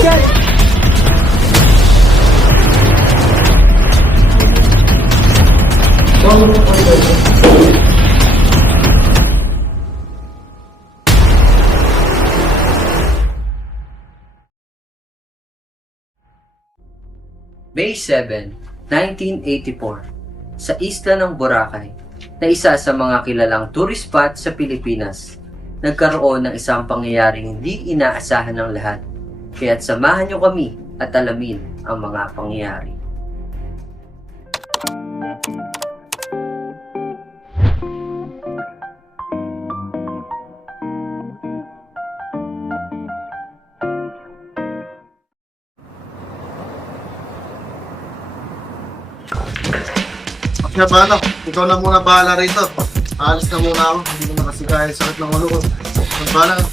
dyan! May 7, 1984, sa isla ng Boracay, na isa sa mga kilalang tourist spot sa Pilipinas, nagkaroon ng isang pangyayaring hindi inaasahan ng lahat. Kaya't samahan niyo kami at alamin ang mga pangyayari. Kaya paano? Ikaw na muna bahala rito. Alis na muna ako. Hindi ko nakasigaya yung sakit ng ulo ko. Mas bahala ka.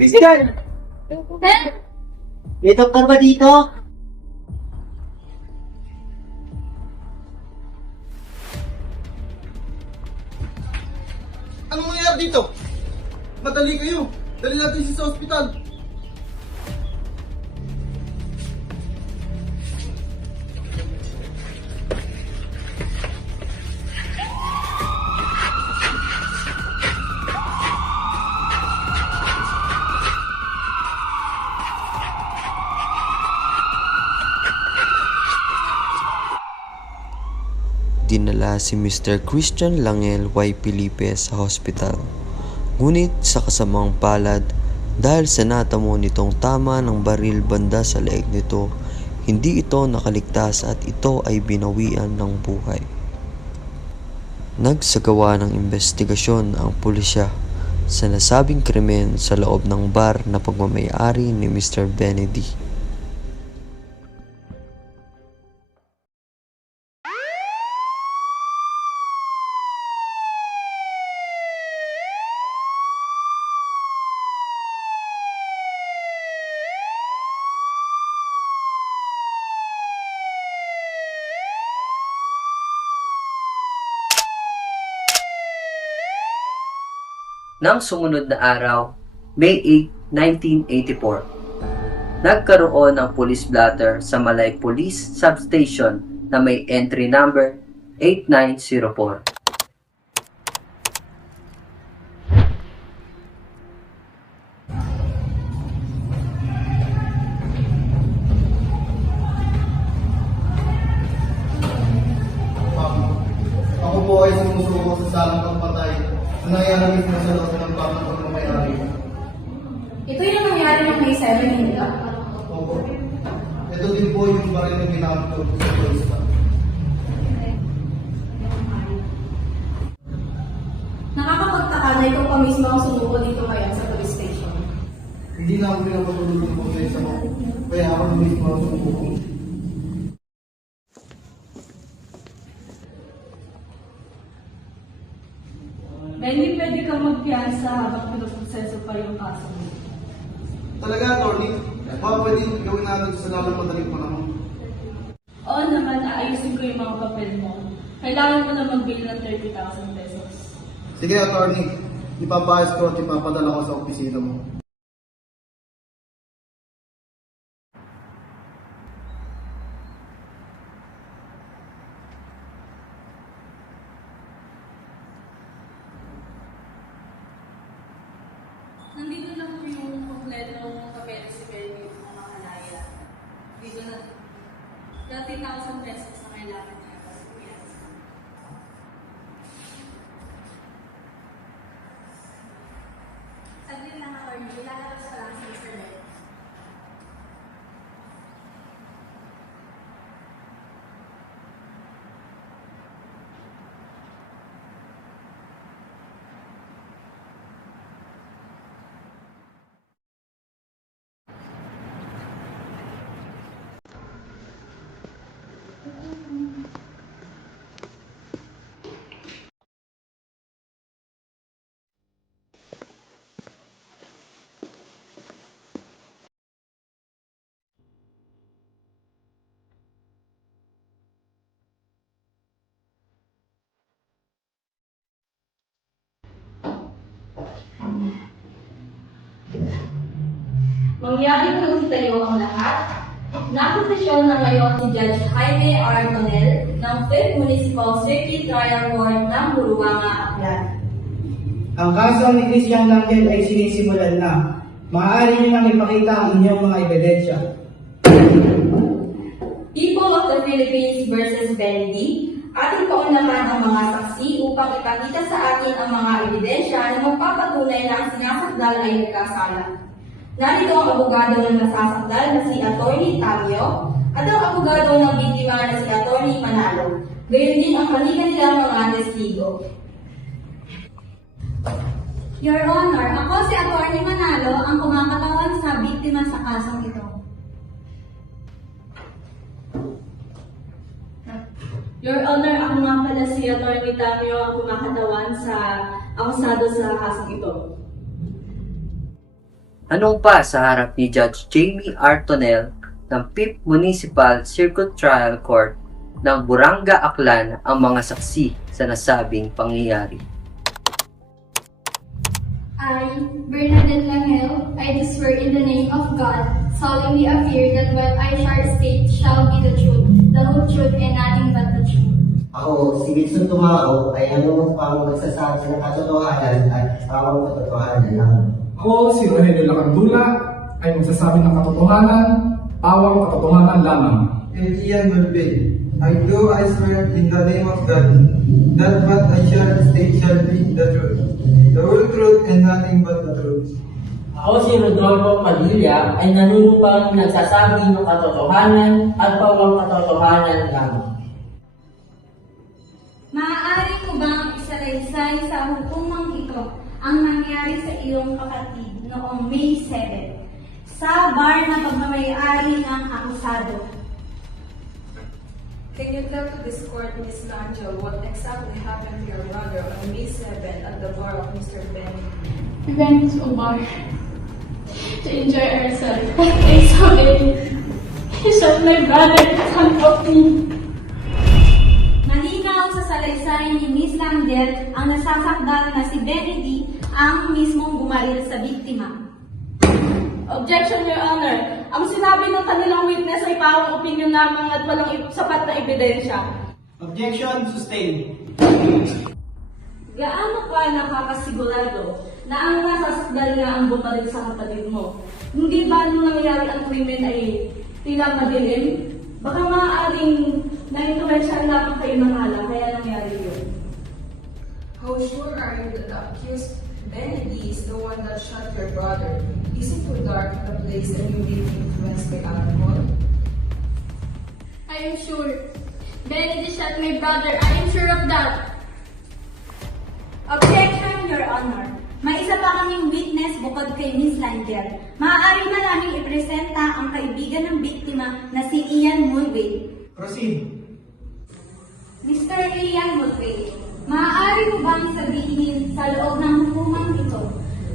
Christian! May doktor ba dito? Anong mangyayari dito? Madali kayo. Dali natin siya sa ospital. Dinala si Mr. Christian Langel Y. Felipe sa hospital. Ngunit sa kasamang palad, dahil sa natamo nitong tama ng baril banda sa leeg nito, hindi ito nakaligtas at ito ay binawian ng buhay. Nagsagawa ng investigasyon ang pulisya sa nasabing krimen sa loob ng bar na pagmamayari ni Mr. Benedy. Nang sumunod na araw, May 8, 1984, nagkaroon ng police blotter sa Malay Police Substation na may entry number 8904. Ako po ay sumusuko sa salang pagpatay. Ang nangyayari mismo sa loob ng bar ng pagmamayari. Ito yung nangyari ng May 7, hindi ba? Opo. Ito din po yung baril na ginamit ko sa police bar. Nakakapagtaka na ikaw pa mismo ang sumuko dito ngayon sa police station. Hindi na ako pinapatulong po sa isa mo. Kaya ako na mismo ang sumuko. Benny, pwede kang magpiyasa habang pinoproseso pa yung kaso mo. Talaga, attorney? Baka pwede gawin natin sa lalong madaling panahon. Oo naman, aayusin ko yung mga papel mo. Kailangan mo na mag-bail ng 30,000 pesos. Sige, attorney. Ipapayas ko at ipapadala ko sa opisina mo. Nandito lang po yung kompletong papeles si Benny yung mga kalaya. Dito na. 30,000 pesos na kailangan niya para sa piyasa. Saglit lang ako, ilalabas ko lang si Mr. Ben. Mangyari kung tayo ang lahat. Naposisyon na ngayon si Judge Jaime R. Tonel ng 5th Municipal Circuit Trial Court ng Buruanga, Aklan. Ang kaso ni Christian Langel ay sinisimulan na. Maaari niyo nang ipakita ang inyong mga ebidensya. People of the Philippines versus Bendy, ating paunahan ang mga saksi upang ipakita sa atin ang mga ebidensya na magpapatunay na ang sinasakdal ay nagkasala. Narito ang abogado ng nasasakdal na si Atty. Tamio at ang abogado ng biktima na si Atty. Manalo. Gayon din ang kanilang mga testigo. Your Honor, ako si Atty. Manalo ang kumakatawan sa biktima sa kasong ito. Your Honor, ako nga pala si Atty. Tamio ang kumakatawan sa akusado sa kasong ito. Anong pa sa harap ni Judge Jaime R. Tonel ng 5th Municipal Circuit Trial Court ng Buruanga, Aklan ang mga saksi sa nasabing pangyayari? I, Bernadette Langel, I do swear in the name of God, solemnly affirm that what I shall state shall be the truth, the whole truth, and nothing but the truth. Ako, si Wilson Tumao, ay ano pang magsasabi ng katotohanan at pawang katotohanan lang. Ako, si Rogelio Lacandula, ay magsasabi ng katotohanan, pawang katotohanan lamang. Ian Mulvey, I swear in the name of God, that what I shall state shall be the truth, the whole truth, and nothing but the truth. Ako si Rodolfo Padilla ay nanunupang nagsasabi ng katotohanan at pawang katotohanan lamang. Maaari ko bang isalaysay sa hukumang ito ang nangyari sa iyong kapatid noong May 7 sa bar na pagmamayari ng akusado? Can you tell to this court, Ms. Angel, what exactly happened to your brother on May 7 at the bar of Mr. Benny? We went to a bar to enjoy ourselves. I saw him. He shot my brother in front of me. Malinaw sa salaysay ni Miss Langel ang nasasakdal na si Benny D ang mismong bumaril sa biktima. Objection, Your Honor. Ang sinabi ng kanilang witness ay pawang opinion lamang at walang sapat na ebidensya. Objection sustained. Gaano ka nakakasigurado na ang nasasakdal nga ang bumaril sa kapatid mo? Hindi ba nung nangyari ang krimen ay tila madilim? Baka maaaring na-influensya lamang kayo ng hala, kaya nangyari yun. How sure are you that the accused Benny D is the one that shot your brother? Is it too dark in the place and you may be influenced by alcohol? I am sure. Benny D shot my brother. I am sure of that. Objection, Your Honor. May isa pa kaming witness bukod kay Miss Langel. Maaari na namin ipresenta ang kaibigan ng biktima na si Ian Mulvey. Proceed. Mr. Ian Mulvey, maaari mo bang sabihin sa loob ng hukumang ito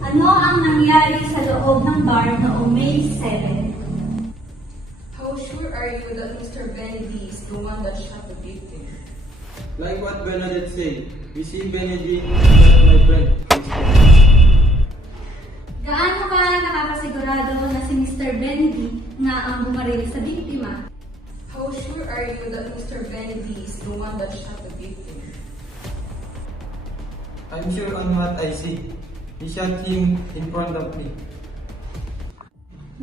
ano ang nangyari sa loob ng bar noong May 7? How sure are you that Mr. Benny D is the one that shot the victim? Like what Bernadette said, we see Benedict as my friend. Gaano ka nakakasigurado na si Mr. Benny D na ang bumaril sa biktima? How sure are you that Mr. Benny D is the one that shot the victim? I'm sure on what I see. He shot him in front of me.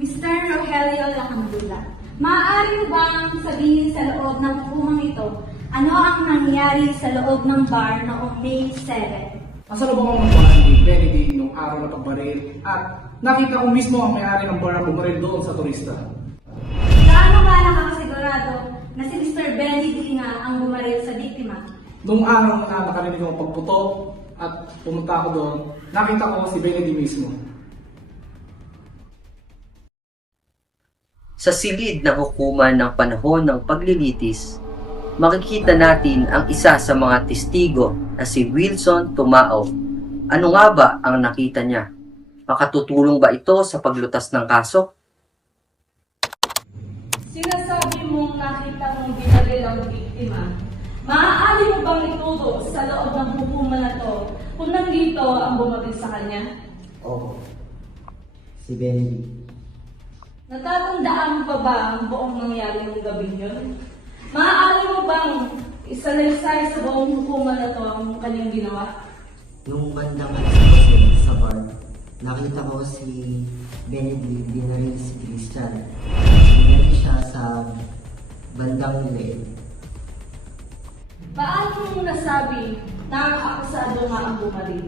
Mr. Rogelio Lacandula, maaari mo bang sabihin sa loob ng hukumang ito ano ang nangyari sa loob ng bar noong May 7? Nasa loob ako ng ni Benedict nung araw na pagbaril at nakita ko mismo ang may-ari ng bar na bumaril doon sa turista. Gaano ka nakakasigurado na si Mr. Benny D nga ang bumaril sa biktima? Noong araw na nakarinig ng pagputok at pumunta ako doon, nakita ko si Benedict mismo. Sa silid ng hukuman ng panahon ng paglilitis, makikita natin ang isa sa mga testigo na si Wilson Tumao. Ano nga ba ang nakita niya? Makatutulong ba ito sa paglutas ng kaso? Sinasabi mong nakita mong binaril ang biktima. Maaari mo bang ituro sa loob ng hukuman na to kung nandito ang bumaril sa kanya? Oo. Si Benedict. Natatandaan mo pa ba ang buong nangyari ng gabing yun? Maaari mo bang isalaysay sa buong hukuman na to ang kanyang ginawa? Nung bandang alas 12 sa bar, nakita ko si Benedict binaril si Christian. Binaril siya sa bandang leeg. Paano mo nasabi na ang akusado nga ang bumaril?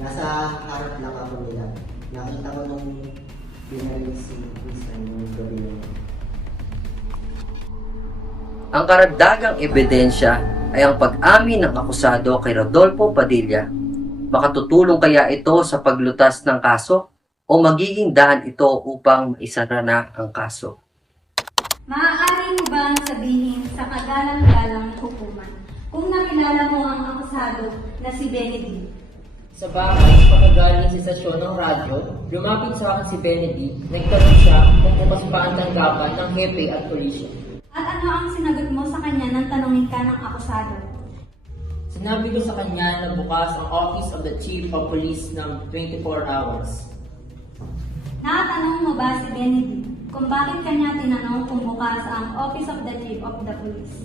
Nasa harap lang ako nila. Nakita ko nung binaril si Christian nung gabi na yun. Ang karagdagang ebidensya ay ang pag-amin ng akusado kay Rodolfo Padilla. Makatutulong kaya ito sa paglutas ng kaso o magiging daan ito upang maisara na ang kaso? Maaari mo bang sabihin sa kagalang-galang hukuman kung nakilala mo ang akusado na si Benedict? Sa bahay, pagkagaling sa istasyon ng radyo, lumapit sa akin si Benedict, nagtanong siya kung bukas pa ang tanggapan ng hepe at pulisya. At ano ang sinagot mo sa kanya nang tanungin ka ng akusado? Sinabi ko sa kanya na bukas ang Office of the Chief of Police ng 24 hours. Nakatanong mo ba si Benedict kung bakit kanya tinanong kung bukas ang Office of the Chief of the Police?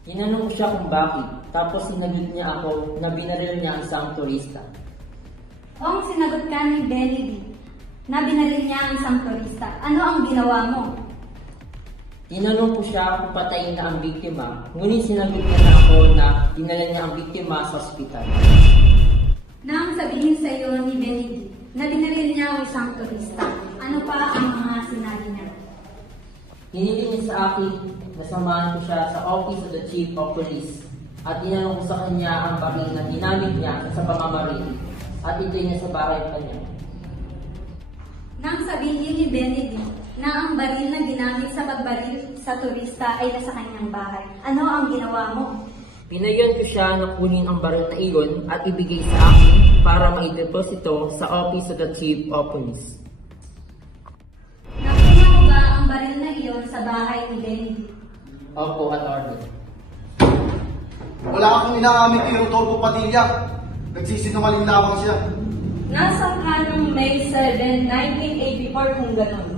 Tinanong ko siya kung bakit, tapos sinagot niya ako na binaril niya ang isang turista. Kung sinagot ka ni Benedict na binaril niya ang isang turista, ano ang ginawa mo? Tinanong ko siya kung patayin na ang biktima, ngunit sinagot niya na ako na dinala niya ang biktima sa ospital. Nang sabihin sa iyo ni Benedict na binaril niya ang isang turista, ano pa ang mga sinabi niya? Hiniling niya sa akin na samahan ko siya sa Office of the Chief of Police at tinanong ko sa kanya ang baril na ginamit niya sa pamamaril at ito niya sa bahay pa niya. Nang sabihin ni Benedict na ang baril na ginamit sa pagbaril sa turista ay nasa kanyang bahay, ano ang ginawa mo? Pinayon ko siya na kunin ang baril na iyon at ibigay sa akin para maideposito sa Office of the Chief of Police. Nakuha mo ba ang baril na iyon sa bahay ni Benedict? Opo, Atty. Wala akong inaamin kay Rodolfo Padilla. Nagsisinungaling lamang siya. Nasa kanong May 7, 1984 kung ganon.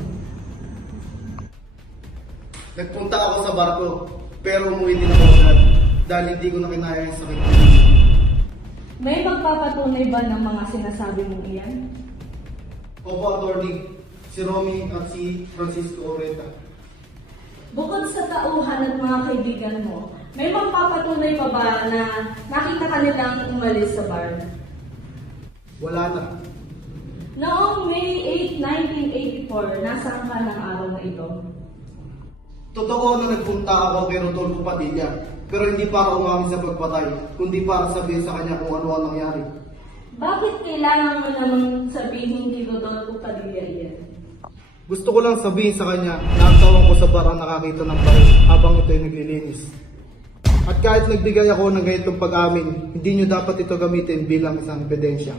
Nagpunta ako sa barko, pero umuwi din ako agad dahil hindi ko na kinaya yung sakit. May magpapatunay ba ng mga sinasabi mong iyan? Opo, attorney. Si Romy at si Francisco Oreta. Bukod sa tauhan at mga kaibigan mo, may magpapatunay pa ba na nakita ka nilang umalis sa bar? Wala na. Noong May 8, 1984, nasaan ka ng araw na ito? Totoo na nagpunta ako kay Rodolfo Padilla, pero hindi para umamin sa pagpatay, kundi para sabihin sa kanya kung ano ang nangyari. Bakit kailangan mo namang sabihin kay Rodolfo Padilla yan? Gusto ko lang sabihin sa kanya na ang tawang ko sa bar ang nakakita ng baril habang ito'y naglilinis. At kahit nagbigay ako ng ganitong pag-amin, hindi nyo dapat ito gamitin bilang isang ebidensya.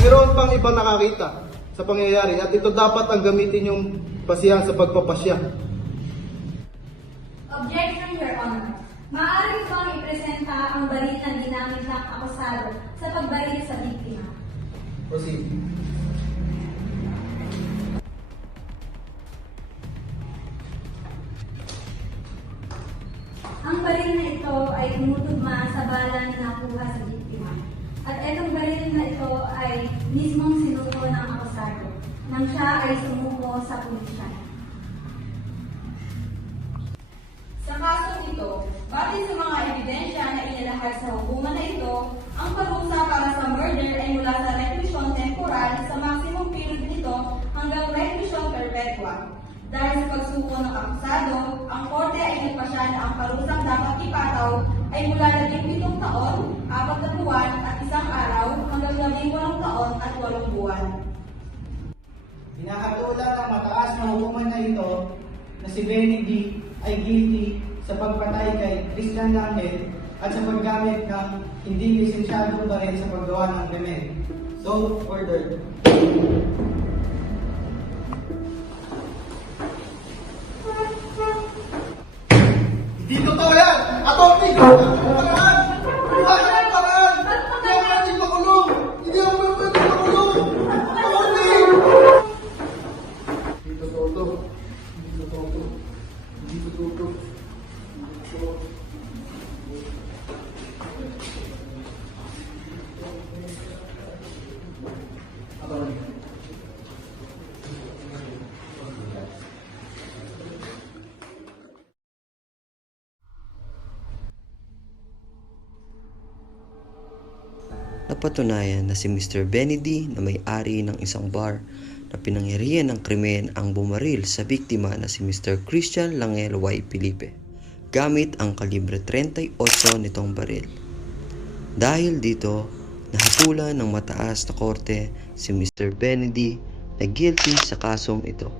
Mayroon pang ibang nakakita sa pangyayari at ito dapat ang gamitin yung basihan sa pagpapasya. Objection, Your Honor. Maaari ko bang ipresenta ang baril na ginamit ng akusado sa pagbaril sa biktima? Proceed. Ang baril na ito ay tumutugma sa bala na nakuha sa biktima. At itong baril na ito ay mismong sinuko ng akusado nang siya ay sumuko sa pulisya. Sa kasong ito, batid sa mga ebidensya na inilahad sa hukuman na ito, ang parusa para sa murder ay mula sa reclusion temporal sa maximum period nito hanggang reclusion perpetua. Dahil sa pagsuko ng akusado, ang korte ay nagpasya na ang parusang dapat ipataw ay mula 17 taon, 4 na buwan at 1 araw hanggang 18 taon at 8 buwan. Pinakatulan ng mataas na hukuman na ito na si Benedict ay guilty sa pagpatay kay Christian Langel at sa paggamit ng hindi lisensyadong baril sa paggawa ng krimen. So, ordered. Hindi totoo yan! Attorney! Paraan! Paraan! Paraan! Hindi ako pwede makulong! Hindi ako pwede makulong! Attorney! napatunayan na si Mr. Benedy na may-ari ng isang bar na pinangyarihan ng krimen ang bumaril sa biktima na si Mr. Christian Langel Y. Felipe gamit ang kalibre 38 nitong baril. Dahil dito, nahatulan ng mataas na korte si Mr. Benedy na guilty sa kasong ito.